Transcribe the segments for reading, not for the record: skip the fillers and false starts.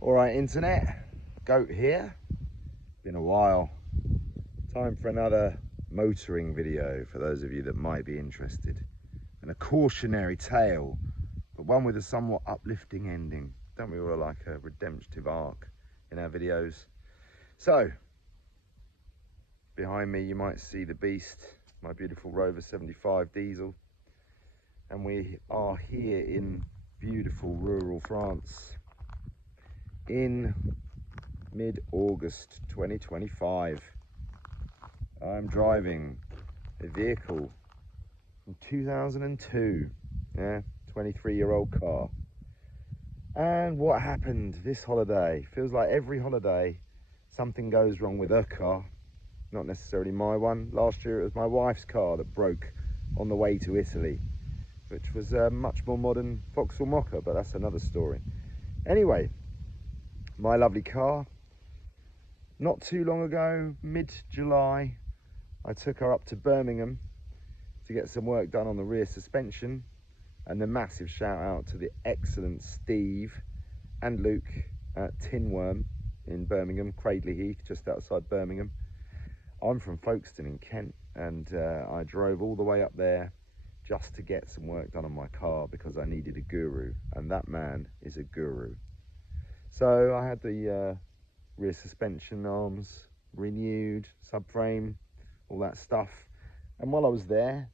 All right, internet, Goat here. Been a while. Time for another motoring video for those of you that might be interested. And a cautionary tale, but one with a somewhat uplifting ending. Don't we all like a redemptive arc in our videos? So, behind me you might see the beast, my beautiful Rover 75 diesel. And we are here in beautiful rural France in mid-August 2025. I'm driving a vehicle from 2002, 23-year-old car. And what happened this holiday? Feels like every holiday something goes wrong with her car. Not necessarily my one. Last year it was my wife's car that broke on the way to Italy, which was a much more modern Vauxhall Mocha, but that's another story. Anyway, my lovely car, not too long ago, mid-July, I took her up to Birmingham to get some work done on the rear suspension, and a massive shout out to the excellent Steve and Luke at Tinworm in Birmingham, Cradley Heath, just outside Birmingham. I'm from Folkestone in Kent, and I drove all the way up there just to get some work done on my car because I needed a guru, and that man is a guru. So I had the rear suspension arms renewed, subframe, all that stuff. And while I was there,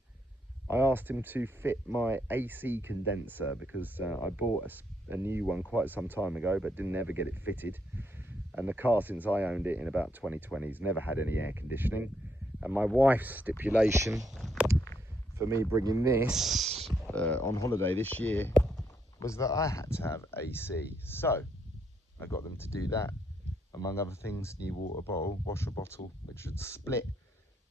I asked him to fit my AC condenser because I bought a new one quite some time ago, but didn't ever get it fitted. And the car, since I owned it in about 2020, has never had any air conditioning. And my wife's stipulation for me bringing this on holiday this year was that I had to have AC. So I got them to do that. Among other things, new washer bottle, which had split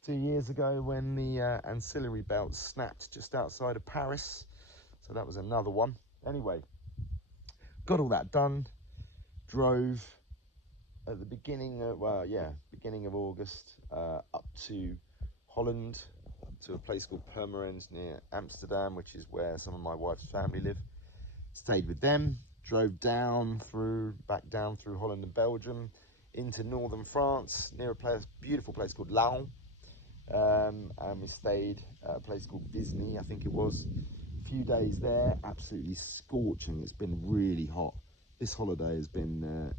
2 years ago when the ancillary belt snapped just outside of Paris. So that was another one. Anyway, got all that done. Drove at the beginning of, beginning of August up to Holland, to a place called Purmerend near Amsterdam, which is where some of my wife's family live. Stayed with them, drove back down through Holland and Belgium into northern France near a beautiful place called Laon. And we stayed at a place called Disney, I think it was. A few days there, absolutely scorching. It's been really hot. This holiday has been,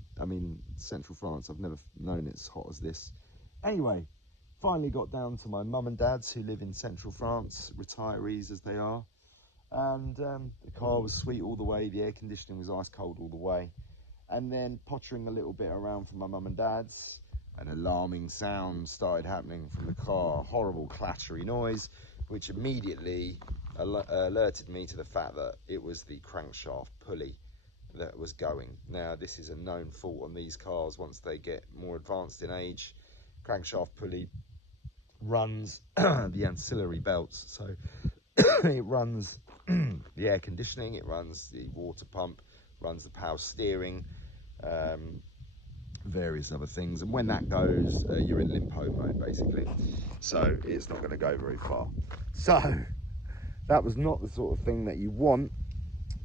Central France, I've never known it's hot as this. Anyway, finally got down to my mum and dad's who live in Central France, retirees as they are. And the car was sweet all the way, the air conditioning was ice cold all the way. And then pottering a little bit around from my mum and dad's, an alarming sound started happening from the car, horrible clattery noise, which immediately alerted me to the fact that it was the crankshaft pulley that was going. Now, this is a known fault on these cars once they get more advanced in age. Crankshaft pulley runs the ancillary belts, so it runs the air conditioning, it runs the water pump, runs the power steering, various other things, and when that goes, you're in limpo mode basically, so it's not going to go very far. So that was not the sort of thing that you want,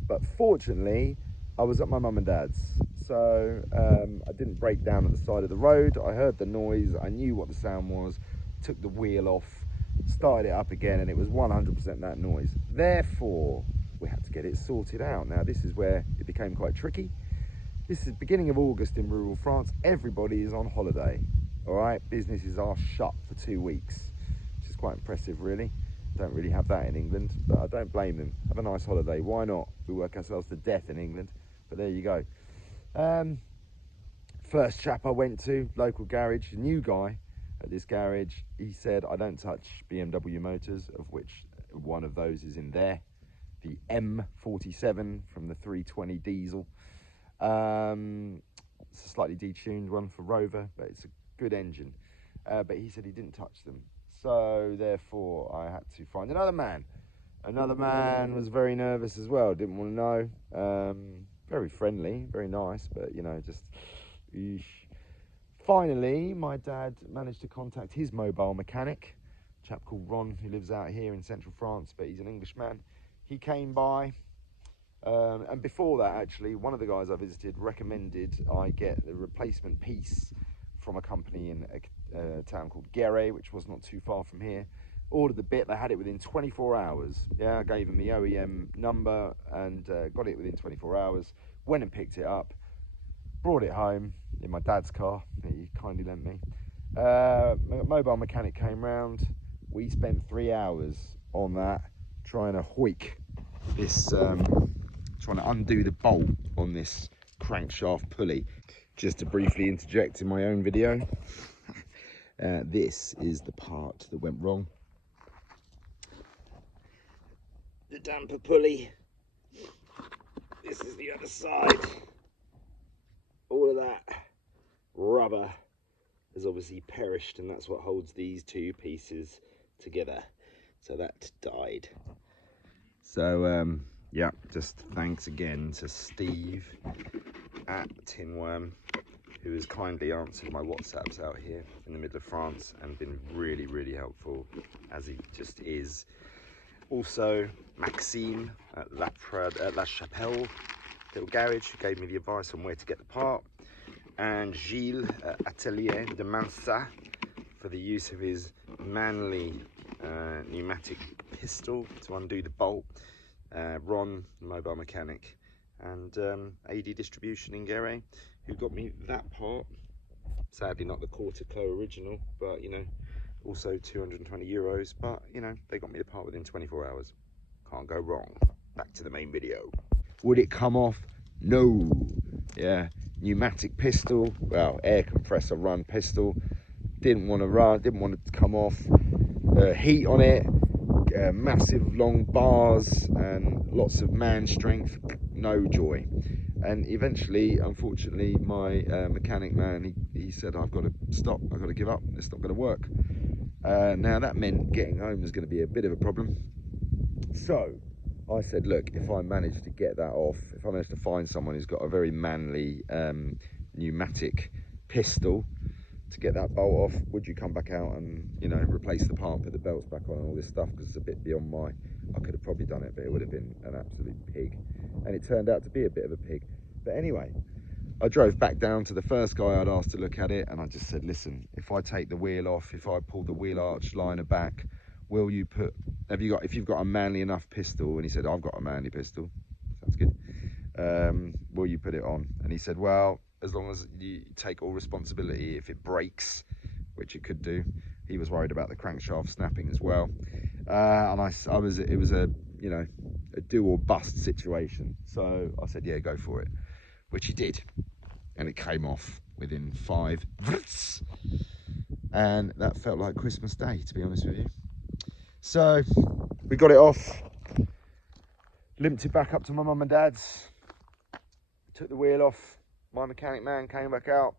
but fortunately I was at my mum and dad's, so I didn't break down at the side of the road. I heard the noise, I knew what the sound was, took the wheel off, started it up again, and it was 100% that noise. Therefore, we had to get it sorted out. Now, this is where it became quite tricky. This is beginning of August in rural France. Everybody is on holiday, all right? Businesses are shut for 2 weeks, which is quite impressive, really. Don't really have that in England, but I don't blame them. Have a nice holiday. Why not? We work ourselves to death in England, but there you go. First chap I went to, local garage, new guy at this garage. He said, I don't touch BMW motors, of which one of those is in there, the M47 from the 320 diesel. It's a slightly detuned one for Rover, but it's a good engine. But he said he didn't touch them. So therefore I had to find another man. Another man was very nervous as well, didn't want to know. Very friendly, very nice, but just eesh. Finally, my dad managed to contact his mobile mechanic, a chap called Ron, who lives out here in central France, but he's an Englishman. He came by, And before that, actually, one of the guys I visited recommended I get the replacement piece from a company in a town called Guéret, which was not too far from here. Ordered the bit, they had it within 24 hours. Yeah, I gave them the OEM number and got it within 24 hours. Went and picked it up, brought it home in my dad's car that he kindly lent me. Mobile mechanic came round. We spent 3 hours on that, trying to hoik this, trying to undo the bolt on this crankshaft pulley. Just to briefly interject in my own video, this is the part that went wrong. The damper pulley. This is the other side. All of that rubber has obviously perished, and that's what holds these two pieces together. So that died. So yeah, just thanks again to Steve at Tinworm, who has kindly answered my WhatsApps out here in the middle of France and been really, really helpful, as he just is. Also, Maxime at La Chapelle little garage, who gave me the advice on where to get the part. And Gilles at Atelier de Mansa for the use of his manly pneumatic pistol to undo the bolt. Ron, mobile mechanic, and AD Distribution in Guéret, who got me that part. Sadly not the Cortico original, but you know, also 220 euros, but you know, they got me the part within 24 hours. Can't go wrong. Back to the main video. Would it come off? No. Yeah, pneumatic pistol, well, air compressor run pistol. Didn't want to run, didn't want it to come off. Heat on it, massive long bars and lots of man strength, no joy. And eventually, unfortunately, my mechanic man, he said, I've got to stop, I've got to give up, it's not going to work. Now that meant getting home was going to be a bit of a problem. So I said, look, if I manage to get that off, if I manage to find someone who's got a very manly pneumatic pistol to get that bolt off, would you come back out and, you know, replace the part, put the belts back on and all this stuff, because it's a bit beyond my, I could have probably done it, but it would have been an absolute pig. And it turned out to be a bit of a pig. But anyway, I drove back down to the first guy I'd asked to look at it, and I just said, listen, if I take the wheel off, if I pull the wheel arch liner back, will you put, if you've got a manly enough pistol? And he said, I've got a manly pistol. Sounds good. Will you put it on? And he said, well, as long as you take all responsibility if it breaks, which it could do. He was worried about the crankshaft snapping as well. And it was a, you know, a do or bust situation. So I said, yeah, go for it, which he did. And it came off within 5 minutes. And that felt like Christmas Day, to be honest with you. So we got it off, limped it back up to my mum and dad's, took the wheel off. My mechanic man came back out,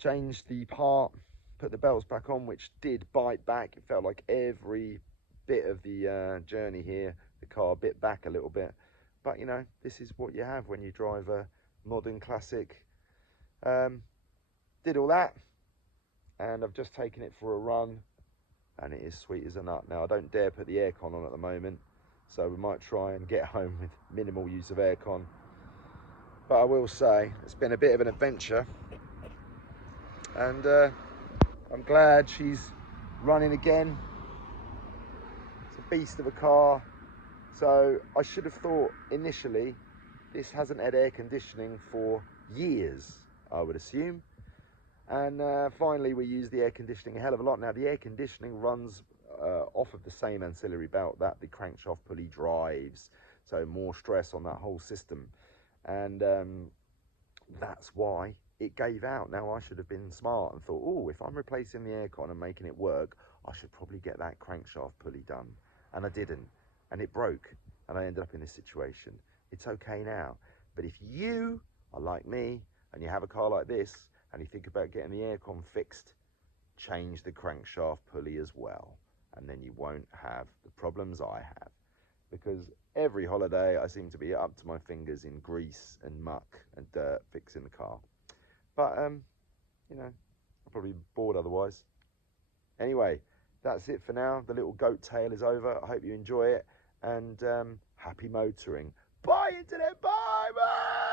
changed the part, put the belts back on, which did bite back. It felt like every bit of the journey here, the car bit back a little bit. But you know, this is what you have when you drive a modern classic. Did all that, and I've just taken it for a run, and it is sweet as a nut. Now, I don't dare put the aircon on at the moment, so we might try and get home with minimal use of aircon. But I will say, it's been a bit of an adventure, and I'm glad she's running again. It's a beast of a car. So I should have thought initially, this hasn't had air conditioning for years, I would assume. And finally we use the air conditioning a hell of a lot. Now the air conditioning runs off of the same ancillary belt that the crankshaft pulley drives, so more stress on that whole system. And that's why it gave out. Now I should have been smart and thought, oh, if I'm replacing the aircon and making it work, I should probably get that crankshaft pulley done. And I didn't, and it broke, and I ended up in this situation. It's okay now. But if you are like me and you have a car like this and you think about getting the aircon fixed, change the crankshaft pulley as well, and then you won't have the problems I have. Because every holiday I seem to be up to my fingers in grease and muck and dirt fixing the car. But you know, I'll probably be bored otherwise. Anyway, that's it for now. The little goat tale is over. I hope you enjoy it, and happy motoring. Bye, internet. Bye, bye.